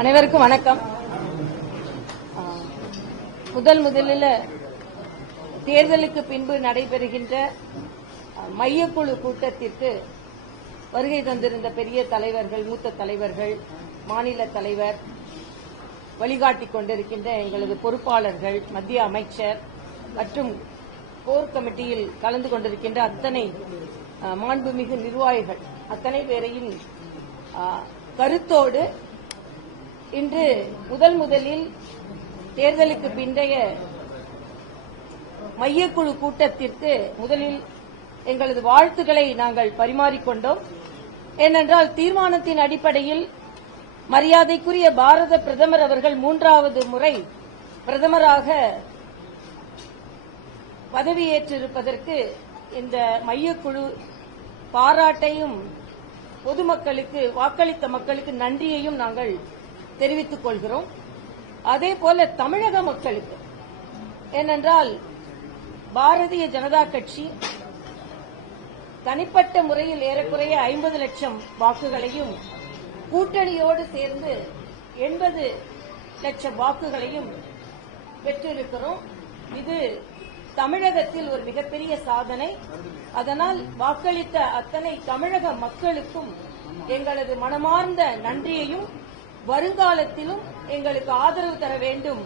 அனைவருக்கும் வணக்கம். முதல் முதலில் தேர்தலுக்கு பின்பு நடைபெறுகின்ற மையக்குழு கூட்டத்திற்கு வருகை தந்திருந்த பெரிய தலைவர்கள் மூத்த தலைவர்கள் மாநில தலைவர் வழிகாட்டிக் கொண்டிருக்கின்ற எங்களது பொறுப்பாளர்கள் மத்திய அமைச்சர் மற்றும் கோர் கமிட்டியில் கலந்து கொண்டிருக்கின்ற அத்தனை மாண்புமிகு நிர்வாகிகள் அத்தனை பேரையும் கருத்தோடு இன்று முதல் முதலில் தேர்தலுக்கு பிந்தைய மையக்குழு கூட்டத்திற்கு முதலில் எங்களது வாழ்த்துக்களை நாங்கள் பரிமாறிக்கொண்டோம் ஏனென்றால் தீர்மானத்தின் அடிப்படையில் மரியாதைக்குரிய பாரத பிரதமர் அவர்கள் மூன்றாவது முறை பிரதமராக பதவியேற்றிருப்பதற்கு இந்த மையக்குழு பாராட்டையும் பொதுமக்களுக்கு வாக்களித்த மக்களுக்கு நன்றியையும் நாங்கள் தெரிவித்துக் கொள்கிறோம். அதே போல தமிழக மக்களுக்கு. ஏனென்றால் பாரதிய ஜனதா கட்சி தனிப்பட்ட முறையில் ஏறக்குறைய ஐம்பது லட்சம் வாக்குகளையும் கூட்டணியோடு சேர்ந்து எண்பது லட்சம் வாக்குகளையும் பெற்றிருக்கிறோம். இது தமிழகத்தில் ஒரு மிகப்பெரிய சாதனை. அதனால் வாக்களித்த அத்தனை தமிழக மக்களுக்கும் எங்களது மனமார்ந்த நன்றியையும் வருங்காலத்திலும் எங்களுக்கு ஆதரவு தர வேண்டும்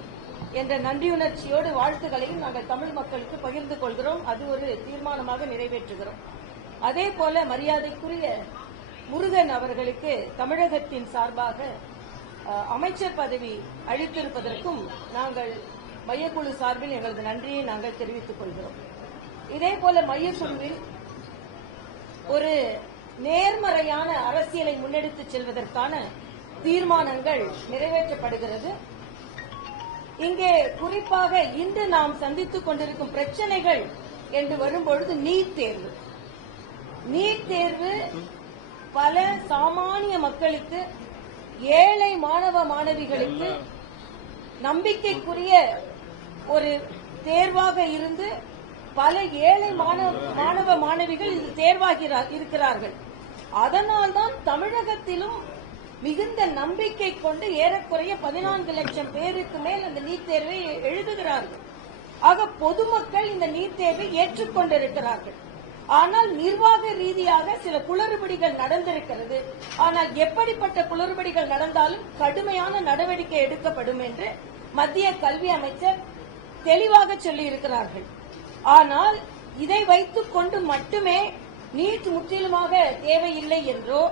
என்ற நன்றியுணர்ச்சியோடு வாழ்த்துக்களையும் நாங்கள் தமிழ் மக்களுக்கு பகிர்ந்து கொள்கிறோம். அது ஒரு தீர்மானமாக நிறைவேற்றுகிறோம். அதே போல மரியாதைக்குரிய முருகன் அவர்களுக்கு தமிழகத்தின் சார்பாக அஹ், அமைச்சர் பதவி அளித்திருப்பதற்கும் நாங்கள் மையக்குழு சார்பில் எங்களது நன்றியை நாங்கள் தெரிவித்துக் கொள்கிறோம். இதே போல மையக்குழுவில் ஒரு நேர்மறையான அரசியலை முன்னெடுத்துச் செல்வதற்கான தீர்மானங்கள் நிறைவேற்றப்படுகிறது. இங்கே குறிப்பாக இன்று நாம் சந்தித்துக் கொண்டிருக்கும் பிரச்சனைகள் என்று வரும்பொழுது நீட் தேர்வு. நீட் தேர்வு பல சாமானிய மக்களுக்கு ஏழை மாணவ மாணவிகளுக்கு நம்பிக்கைக்குரிய ஒரு தேர்வாக இருந்து பல ஏழை மாணவ மாணவ மாணவிகள் இது தேர்வாகிறார் இருக்கிறார்கள். அதனால்தான் தமிழகத்திலும் மிகுந்த நம்பிக்கை கொண்டு ஏறக்குறைய பதினான்கு லட்சம் பேருக்கு மேல் அந்த நீட் தேர்வை எழுதுகிறார்கள். ஆக பொதுமக்கள் இந்த நீட் தேர்வை ஏற்றுக்கொண்டிருக்கிறார்கள். ஆனால் நிர்வாக ரீதியாக சில குளறுபடிகள் நடந்திருக்கிறது. ஆனால் எப்படிப்பட்ட குளறுபடிகள் நடந்தாலும் கடுமையான நடவடிக்கை எடுக்கப்படும் என்று மத்திய கல்வி அமைச்சர் தெளிவாக சொல்லியிருக்கிறார்கள். ஆனால் இதை வைத்துக் கொண்டு மட்டுமே நீட் முற்றிலுமாக தேவையில்லை என்றோ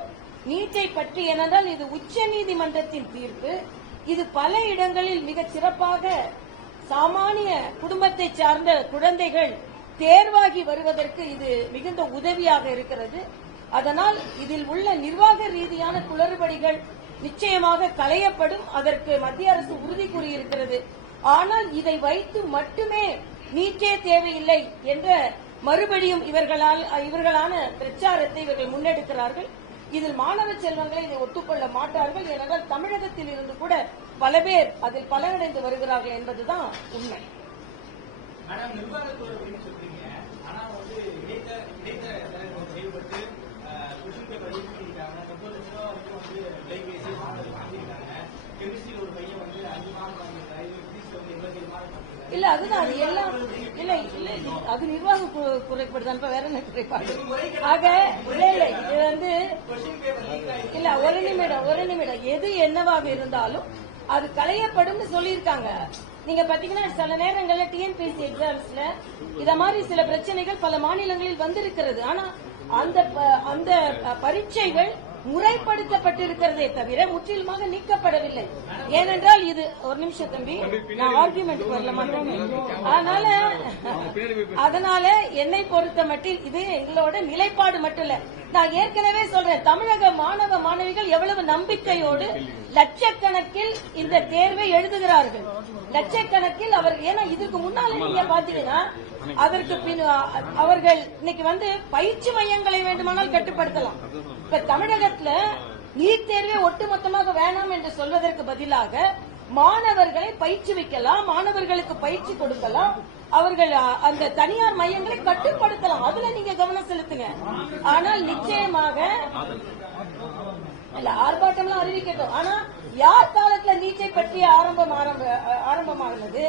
நீட்டை பற்றி ஏனென்றால் இது உச்ச நீதிமன்றத்தின் தீர்ப்பு. இது பல இடங்களில் மிக சிறப்பாக சாமானிய குடும்பத்தை சார்ந்த குழந்தைகள் தேர்வாகி வருவதற்கு இது மிகுந்த உதவியாக இருக்கிறது. அதனால் இதில் உள்ள நிர்வாக ரீதியான குளறுபடிகள் நிச்சயமாக களையப்படும். அதற்கு மத்திய அரசு உறுதி கூறியிருக்கிறது. ஆனால் இதை வைத்து மட்டுமே நீட்டே தேவையில்லை என்ற மறுபடியும் இவர்களால் இவர்களான பிரச்சாரத்தை இவர்கள் முன்னெடுக்கிறார்கள். இதில் மாணவ செல்வங்களை இதை ஒத்துக்கொள்ள மாட்டார்கள். ஏனென்றால் தமிழகத்தில் இருந்து கூட பல பேர் அதில் பலனடைந்து வருகிறார்கள் என்பதுதான் உண்மை. இல்ல அதுதான் அது எல்லாம் இல்ல இல்ல அது நிர்வாக குறைபாடு தான். வேற என்ன குறைபாடு? ஆக இல்ல இல்ல இது வந்து இல்ல ஒரு நிமிடம் ஒரு நிமிடம். எது என்னவாக இருந்தாலும் அது களையப்படும் சொல்லியிருக்காங்க. நீங்க பாத்தீங்கன்னா சில நேரங்கள்ல டிஎன்பிஎஸ்சி எக்ஸாம்ஸ்ல இத மாதிரி சில பிரச்சனைகள் பல மாநிலங்களில் வந்திருக்கிறது. ஆனா அந்த அந்த பரீட்சைகள் முறைப்படுத்தப்பட்டிருக்கிறதே தவிர முற்றிலுமாக நீக்கப்படவில்லை. ஏனென்றால் இது ஒரு நிமிஷம் தம்பி நான் ஆர்குமெண்ட் வரல மாட்டேன் அதனால அதனால என்னை பொறுத்த மட்டில் இது எங்களோட நிலைப்பாடு மட்டும் இல்ல நான் ஏற்கனவே சொல்றேன் தமிழக மாணவ மாணவிகள் எவ்வளவு நம்பிக்கையோடு லட்சக்கணக்கில் இந்த தேர்வை எழுதுகிறார்கள். லட்சக்கணக்கில் அவர் ஏன்னா இதுக்கு முன்னால நீங்க பாத்தீங்கன்னா அதற்கு பின் அவர்கள் இன்னைக்கு வந்து பயிற்சி மையங்களை வேண்டுமானால் கட்டுப்படுத்தலாம். இப்ப தமிழகத்துல நீட் தேர்வே ஒட்டுமொத்தமாக வேணாம் என்று சொல்வதற்கு பதிலாக மாணவர்களை பயிற்சி வைக்கலாம் மாணவர்களுக்கு பயிற்சி கொடுக்கலாம் அவர்கள் அந்த தனியார் மையங்களை கட்டுப்படுத்தலாம். அதுல நீங்க கவனம் செலுத்துங்க. ஆனால் நிச்சயமாக இல்ல ஆர்ப்பாட்டம்லாம் அறிவிக்கட்டும். ஆனா யார் காலத்துல நீச்சை பற்றிய ஆரம்பம் ஆரம்ப ஆரம்பமானது?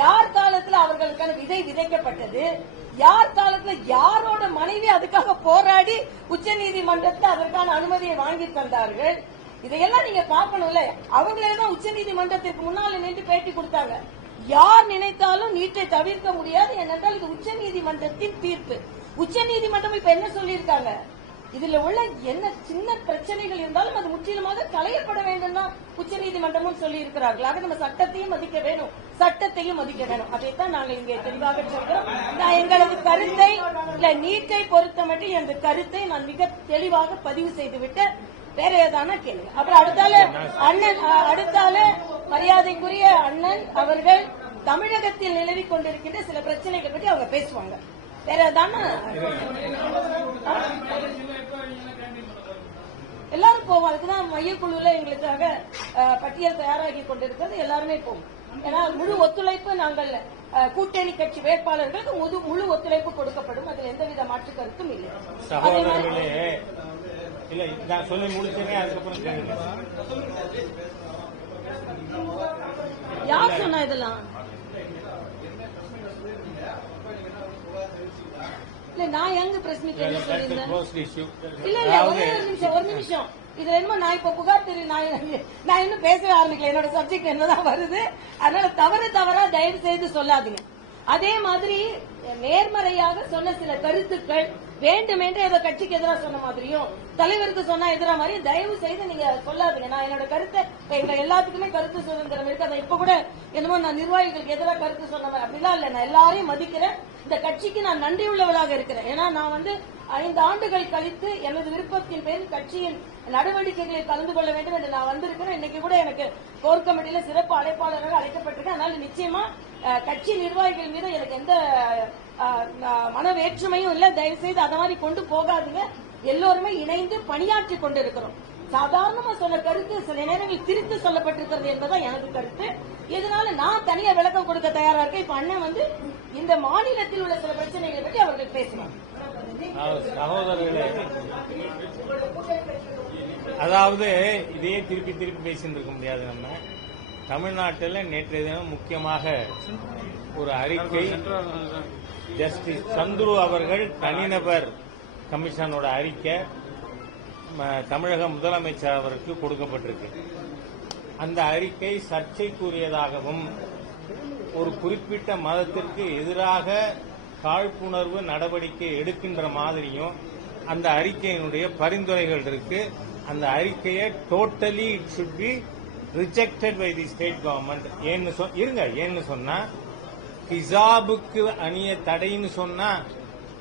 யார் காலத்துல அவர்களுக்கான விதை விதைக்கப்பட்டது? யார் காலத்துல யாரோட மனைவி அதுக்காக போராடி உச்ச நீதிமன்றத்தில் அதற்கான அனுமதியை வாங்கி தந்தார்கள்? இதையெல்லாம் நீங்க பாக்கணும்ல அவங்களே தான் உச்ச நீதிமன்றத்திற்கு முன்னால் நின்று பேட்டி கொடுத்தாங்க. யார் நினைத்தாலும் நீட்டை தவிர்க்க முடியாது ஏனென்றால் இது உச்ச நீதிமன்றத்தின் தீர்ப்பு. உச்ச நீதிமன்றம் இப்ப என்ன சொல்லியிருக்காங்க? இதுல உள்ள என்ன சின்ன பிரச்சனைகள் இருந்தாலும் அது முற்றிலுமாக களையப்பட வேண்டும் தான் உச்ச நீதிமன்றமும் சொல்லி இருக்கிறார்கள் ஆக நம்ம சட்டத்தையும் மதிக்க வேணும். சட்டத்தையும் மதிக்க வேணும். அதைத்தான் நாங்கள் இங்கே தெளிவாக சொல்கிறோம். நான் எங்களது கருத்தை இல்ல நீட்டை பொறுத்த மட்டும் எனது கருத்தை நான் மிக தெளிவாக பதிவு செய்துவிட்டு வேற ஏதான கேள்வி அப்புறம் அடுத்தால அண்ணன் அடுத்தால மரியாதைக்குரிய அண்ணன் அவர்கள் தமிழகத்தில் நிலவிக் கொண்டிருக்கின்ற சில பிரச்சனைகள் பற்றி அவங்க பேசுவாங்க. வேற ஏதான எல்லாரும் போவோம் அதுக்குதான் மையக்குழுல எங்களுக்காக பட்டியல் தயாராகி கொண்டிருக்கிறது. எல்லாருமே போவோம் ஏன்னா முழு ஒத்துழைப்பு நாங்கள் கூட்டணி கட்சி வேட்பாளர்களுக்கு முழு முழு ஒத்துழைப்பு கொடுக்கப்படும். அதில் எந்தவித மாற்று கருத்தும் இல்லை. அதே மாதிரி- சகோதரர்களே இல்ல நான் சொல்லி முடிச்சேனே அதுக்கப்புறம் கேளுங்க. யார் சொன்னா இதெல்லாம்? இல்ல நான் எங்க பிரஸ் மீட் என்ன சொல்லியிருந்தேன்? இல்ல இல்ல ஒரே ஒரு நிமிஷம் ஒரு நிமிஷம். இதுல என்னமோ நான் இப்ப புகார் தெரியும். நான் நான் இன்னும் பேசவே ஆரம்பிக்கல. என்னோட சப்ஜெக்ட் என்னதான் வருது. அதனால தவறு தவறா தயவு செய்து சொல்லாதீங்க. அதே மாதிரி நேர்மறையாக சொன்ன சில கருத்துக்கள் வேண்டுமென்றே ஏதோ கட்சிக்கு எதிராக சொன்ன மாதிரியும் தலைவருக்கு சொன்னா எதிரா மாதிரி தயவு செய்து நீங்க சொல்லாதீங்க நான் என்னோட கருத்தை எங்க எல்லாத்துக்குமே கருத்து சுதந்திரம் இருக்கு. அதை இப்ப கூட என்னமோ நான் நிர்வாகிகளுக்கு எதிராக கருத்து சொன்ன அப்படிலாம் இல்ல. நான் எல்லாரையும் மதிக்கிறேன். இந்த கட்சிக்கு நான் நன்றி உள்ளவளாக இருக்கிறேன். ஏன்னா நான் வந்து ஐந்து ஆண்டுகள் கழித்து எனது விருப்பத்தின் பேரில் கட்சியின் நடவடிக்கைகளில் கலந்து கொள்ள வேண்டும் என்று நான் வந்திருக்கிறேன். இன்னைக்கு கூட எனக்கு கோர் கமிட்டியில சிறப்பு அழைப்பாளராக அழைக்கப்பட்டிருக்கேன். அதனால நிச்சயமா கட்சி நிர்வாகிகள் மீது எனக்கு எந்த மனவேற்றுமையும் இல்லை. தயவு செய்து அதை மாதிரி கொண்டு போகாதீங்க. எல்லோருமே இணைந்து பணியாற்றி கொண்டிருக்கிறோம். சாதாரணமா சொன்ன கருத்து சில நேரங்கள் திருத்து சொல்லப்பட்டிருக்கிறது என்பதுதான் எனது கருத்து. இதனால நான் தனியா விளக்கம் கொடுக்க தயாரா இருக்கேன்? இப்ப அண்ணன் வந்து இந்த மாநிலத்தில் உள்ள சில பிரச்சனைகளை பற்றி அவர்கள் பேசினார் அதாவது இதே அதாவது இதையே திருப்பி திருப்பி பேசிட்டு இருக்க முடியாது நம்ம. தமிழ்நாட்டில் நேற்றைய தினம் முக்கியமாக ஒரு அறிக்கை ஜஸ்டிஸ் சந்துரு அவர்கள் தனிநபர் கமிஷனோட அறிக்கை ம- தமிழக முதலமைச்சர் அவருக்கு கொடுக்கப்பட்டிருக்கு. அந்த அறிக்கை சர்ச்சைக்குரியதாகவும் ஒரு குறிப்பிட்ட மதத்திற்கு எதிராக காழ்ப்புணர்வு நடவடிக்கை எடுக்கின்ற மாதிரியும் அந்த அறிக்கையினுடைய பரிந்துரைகள் இருக்கு. அந்த அறிக்கையை totally it should be rejected by the state government ஏன்னு சொ- இருங்க ஏன்னு சொன்னா ஹிசாபுக்கு அணிய தடைன்னு சொன்னா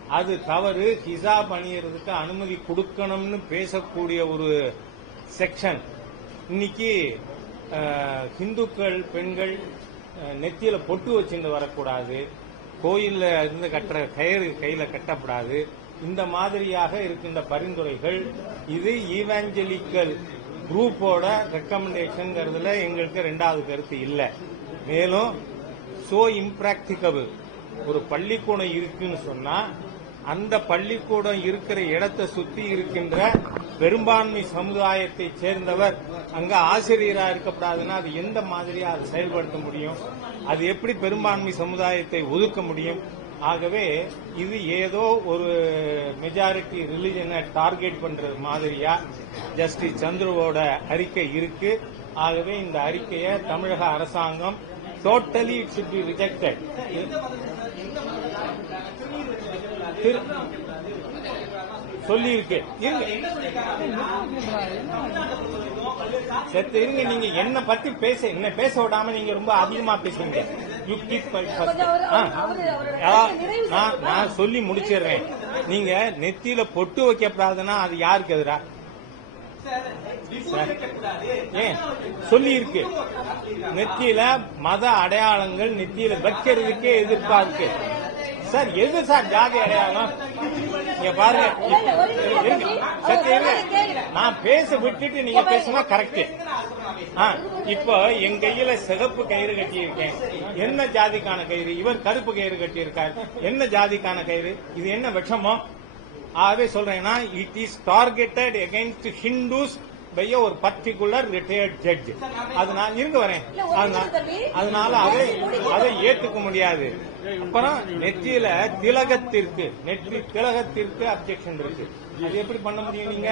அது தவறு. ஹிசாப் அணியறதுக்கு அனுமதி கொடுக்கணும்னு பேசக்கூடிய ஒரு செக்ஷன். இன்னைக்கு ஹிந்துக்கள் பெண்கள் நெத்தியில பொட்டு வச்சுட்டு வரக்கூடாது. கோயில்ல இருந்து கட்டுற கயிறு கையில கட்டப்படாது. இந்த மாதிரியாக இருக்கின்ற பரிந்துரைகள் இது ஈவாஞ்சலிக்கல். குரூப்போட ரெக்கமெண்டேஷன்ங்கிறதுல எங்களுக்கு ரெண்டாவது கருத்து இல்லை. மேலும் சோ இம்ப்ராக்டிகபிள் ஒரு பள்ளிக்கூடம் இருக்குன்னு சொன்னா அந்த பள்ளிக்கூடம் இருக்கிற இடத்தை சுத்தி இருக்கின்ற பெரும்பான்மை சமுதாயத்தை சேர்ந்தவர் அங்க ஆசிரியரா இருக்கப்படாதுன்னா அது எந்த மாதிரியா அதை செயல்படுத்த முடியும்? அது எப்படி பெரும்பான்மை சமுதாயத்தை ஒதுக்க முடியும்? ஆகவே இது ஏதோ ஒரு மெஜாரிட்டி ரிலிஜனை டார்கெட் பண்றது மாதிரியா? ஜஸ்டிஸ் சந்துருவோட அறிக்கை இருக்கு. ஆகவே இந்த அறிக்கையை தமிழக அரசாங்கம் totally it should be rejected சொல்லி செத்து இருங்க. நீங்க என்ன பத்தி பேச என்ன பேச விடாம நீங்க ரொம்ப அதிகமா பேசுறீங்க. யூ கீப் நான். நான் சொல்லி முடிச்சிடுறேன். நீங்க நெத்தியில பொட்டு வைக்கப்படாதுன்னா அது யாருக்கு எதிரா? சார், ஏன்? சொல்லி இருக்கு நெத்தியில மத அடையாளங்கள் நெத்தியில வைக்கிறதுக்கே எதிர்ப்பா இருக்கு சார் எது சார் ஜாதி அடையாளம்? இங்க பாருங்க. நான் பேச விட்டுட்டு நீங்க பேசினா கரெக்ட் இப்போ என் கையில சிகப்பு கயிறு கட்டி இருக்கேன் என்ன ஜாதிக்கான கயிறு? இவர் கருப்பு கயிறு கட்டி இருக்கார் என்ன ஜாதிக்கான கயிறு? இது என்ன விஷமோ? ஆகவே சொல்றேன்னா it is targeted against Hindus by ஒரு பர்டிகுலர் ரிட்டையர்ட் ஜட்ஜ் அதனால இருங்க வரேன். அதனால அதை அதை ஏத்துக்க முடியாது. அப்புறம் நெற்றியில திலகத்திற்கு நெற்றி திலகத்திற்கு அப்செக்ஷன் இருக்கு. அது எப்படி பண்ண முடியும் நீங்க?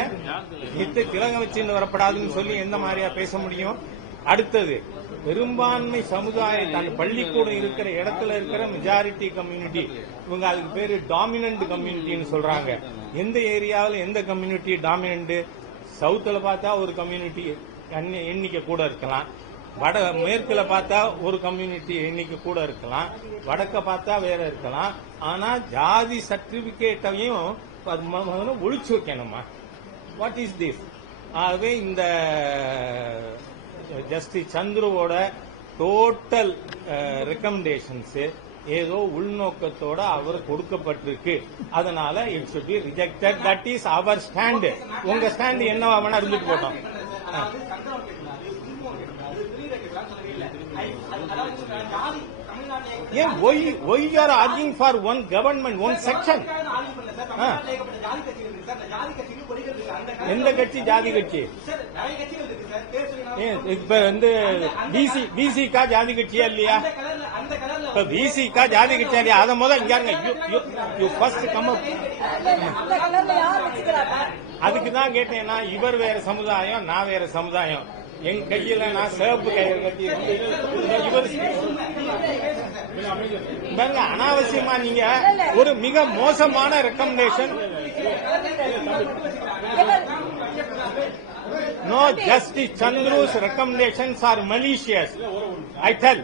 நெத்தி திலகம் வச்சுன்னு வரப்படாதுன்னு சொல்லி எந்த மாதிரியா பேச முடியும்? அடுத்தது பெரும்பான்மை சமுதாயம் அந்த பள்ளிக்கூடம் இருக்கிற இடத்துல இருக்கிற மெஜாரிட்டி கம்யூனிட்டி இவங்க அதுக்கு பேரு டாமினன்ட் கம்யூனிட்டின்னு சொல்றாங்க. எந்த ஏரியாவில் எந்த கம்யூனிட்டி டாமினன்ட் சவுத்தில் பார்த்தா ஒரு கம்யூனிட்டி எண்ணிக்கை கூட இருக்கலாம். வட மேற்குல பார்த்தா ஒரு கம்யூனிட்டி எண்ணிக்கை கூட இருக்கலாம். வடக்க பார்த்தா வேற இருக்கலாம். ஆனா ஜாதி சர்டிபிகேட்டையும் அது ஒழிச்சு வைக்கணுமா? வாட் இஸ் திஸ் ஆகவே இந்த ஜஸ்டிஸ் சந்துருவோட டோட்டல் ரெக்கமெண்டேஷன்ஸ் ஏதோ உள்நோக்கத்தோட அவர் கொடுக்கப்பட்டிருக்கு. அதனால it should be rejected that is our stand உங்க ஸ்டாண்டு என்னவா வேணா இருந்துட்டு போட்டோம். ஏன் why why are arguing for one government one section எந்த கட்சி? ஜாதி கட்சி. இப்ப வந்து பிசி பிசிக்கா ஜாதி கட்சியா இல்லையா? இப்ப பிசிக்கா ஜாதி அதை முதல்ல இங்க யூ ஃபர்ஸ்ட் கம் அப் அதுக்கு தான் கேட்டேன்னா இவர் வேற சமுதாயம் நான் வேற சமுதாயம். என் கையில நான் சிவப்பு கயிறு கட்டி இவர் பாருங்க அனாவசியமா நீங்க ஒரு மிக மோசமான recommendation no justice Chandru's recommendations are malicious I tell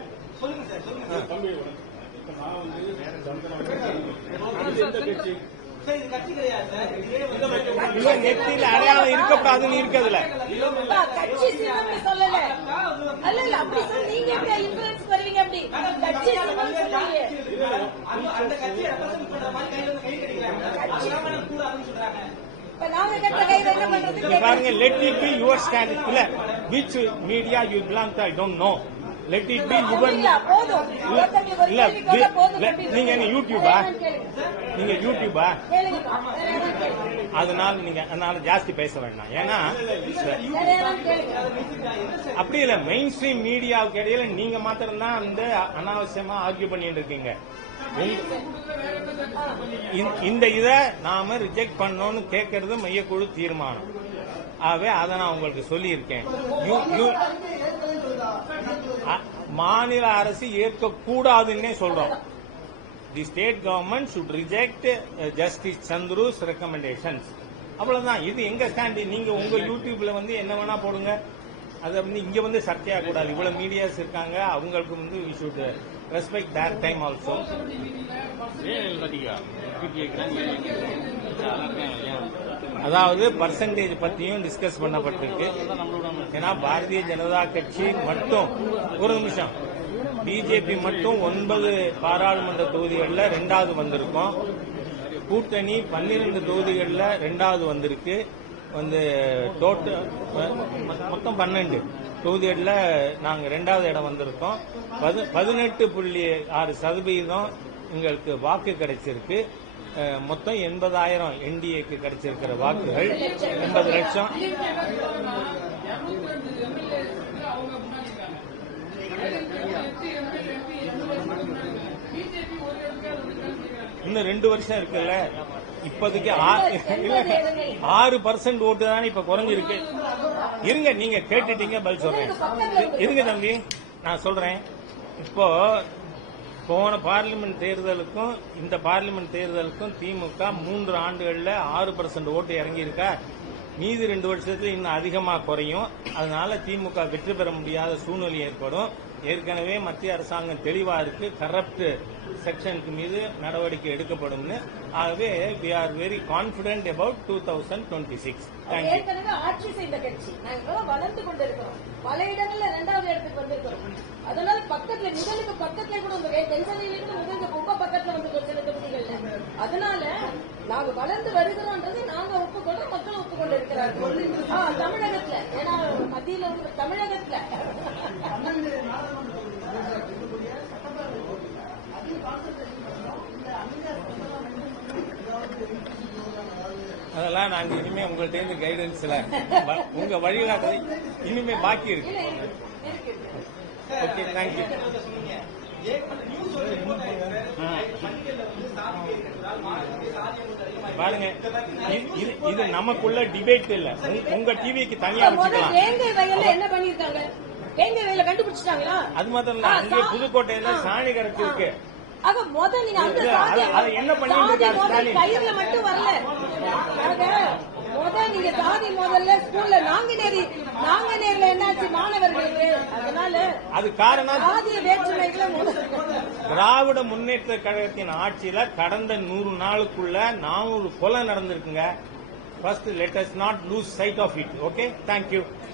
sir இது கட்சி கிடையாது சார். இதே வந்து இல்ல நெத்தியில அடையாளம் இருக்கக்கூடாதுன்னு இருக்கிறதுல. அப்பா, கட்சி சின்னம்னு சொல்லல. அல்ல இல்ல அப்படி சொல்லி. நீங்க எப்படி இன்ஃபுளுன்ஸ் வருவீங்க அப்படி? கட்சி சின்னம் சொல்றீங்க. அந்த அந்த கட்சியை ரெப்ரசென்ட் பண்ற மாதிரி கையில வந்து கை கட்டிக்கிறாங்க அதெல்லாம் வேணா கூடாதுன்னு சொல்றாங்க. இப்ப நாங்க கட்ட கையில என்ன பண்றது இங்க பாருங்க. Let it be your stand இல்ல which media you belong I don't know let it be your இல்ல. நீங்க என்ன யூடியூபா. நீங்க யூடியூபா. அதனால நீங்க அதனால ஜாஸ்தி பேச வேண்டாம் ஏன்னா. அப்படி இல்ல மெயின் ஸ்ட்ரீம் மீடியாவுக்கு இடையில நீங்க மாத்திரம் தான் வந்து அனாவசியமா ஆர்கியூ பண்ணிட்டு இருக்கீங்க இந்த இத நாம ரிஜெக்ட் பண்ணோம்னு கேட்கறது மையக்குழு தீர்மானம் ஆகவே அதை நான் உங்களுக்கு சொல்லியிருக்கேன். யூ- யூ- மாநில அரசு ஏற்கக்கூடாதுன்னே சொல்றோம். The state government should reject justice Chandru's recommendations அவ்வளவுதான். இது எங்க ஸ்டாண்டு நீங்க உங்க யூடியூப்ல வந்து என்ன வேணா போடுங்க. அது வந்து இங்க வந்து சர்ச்சையா கூடாது இவ்வளவு மீடியாஸ் இருக்காங்க. அவங்களுக்கு வந்து we should respect their time also அதாவது பர்சன்டேஜ் பத்தியும் டிஸ்கஸ் பண்ணப்பட்டிருக்கு. ஏன்னா பாரதிய ஜனதா கட்சி மட்டும் ஒரு நிமிஷம். பிஜேபி மட்டும் ஒன்பது பாராளுமன்ற தொகுதிகளில் ரெண்டாவது வந்திருக்கோம். கூட்டணி பன்னிரண்டு தொகுதிகளில் ரெண்டாவது வந்திருக்கு. வந்து டோட்டல் மொத்தம் பன்னெண்டு தொகுதிகளில் நாங்கள் ரெண்டாவது இடம் வந்திருக்கோம். பது பதினெட்டு புள்ளி ஆறு சதவீதம் எங்களுக்கு வாக்கு கிடைச்சிருக்கு. மொத்தம் எண்பதாயிரம் என்டிஏக்கு கிடைச்சிருக்கிற வாக்குகள். எண்பது லட்சம். இன்னும் ரெண்டு வருஷம் இருக்குல்ல? இப்போதைக்கு ஆறு பர்சன்ட் ஓட்டு தானே இப்ப குறைஞ்சிருக்கு. இருங்க நீங்க கேட்டுட்டீங்க பதில் சொல்றேன். இருங்க தம்பி நான் சொல்றேன். இப்போ போன பார்லிமெண்ட் தேர்தலுக்கும் இந்த பார்லிமெண்ட் தேர்தலுக்கும் திமுக மூன்று ஆண்டுகளில் ஆறு பர்சன்ட் ஓட்டு இறங்கியிருக்கா? மீதி ரெண்டு வருஷத்துல இன்னும் அதிகமா குறையும். அதனால திமுக வெற்றி பெற முடியாத சூழ்நிலை ஏற்படும். ஏற்கனவே மத்திய அரசாங்கம் தெளிவா இருக்கு. கரப்ட் செக்ஷனுக்கு மீது நடவடிக்கை எடுக்கப்படும் ஆகவே we are very confident about two thousand twenty six ஏற்கனவே ஆட்சி செய்த கட்சி. நாங்க வளர்ந்து கொண்டிருக்கிறோம். பல இடங்கள்ல இரண்டாவது இடத்துக்கு வந்திருக்கிறோம். அதனால பக்கத்துல நிகழுக்கு பக்கத்துல கூட உங்க தென்சென்னையில கூட நிகழ்ந்து ரொம்ப பக்கத்துல வந்து ஒரு தொகுதிகள்ல. அதனால நாங்க வளர்ந்து வருகிறோம்ன்றது நாங்க ஒப்புக்கொள்றோம் மக்கள் ஒப்புக்கொண்டு இருக்கிறார்கள் ஆ, தமிழகத்துல. ஏன்னா மத்தியில வந்து தமிழகத்துல. அதெல்லாம் நாங்க இனிமே உங்கள்ட்ட இருந்து கைடன்ஸ்ல உங்க வழிகாட்டுதை இனிமே பாக்கி இருக்கு. ஓகே தேங்க்யூ பாருங்க. இது- நமக்குள்ள டிபேட் இல்ல. உங்க- டிவிக்கு தனியா வச்சுக்கலாம். வேங்கை வயல்ல என்ன பண்ணிருக்காங்க? வேங்கை வயல கண்டுபிடிச்சிட்டாங்களா? அது மாத்திரம் இல்ல அங்கே புதுக்கோட்டையில. சாணி கரைச்சி இருக்கு. ஆக முத நீங்க அந்த என்ன பண்ணிட்டு இருக்காரு? கயிறுல மட்டும் வரல. முத நீங்க சாதி முதல்ல ஸ்கூல்ல நாங்குநேரி நாங்குநேரில என்னாச்சு மாணவர்களுக்கு அதனால அது காரணம் சாதிய வேற்றுமைகளை திராவிட முன்னேற்ற கழகத்தின் ஆட்சியில கடந்த நூறு நாளுக்குள்ள நானூறு கொலை நடந்திருக்குங்க. First let us not lose sight of it okay thank you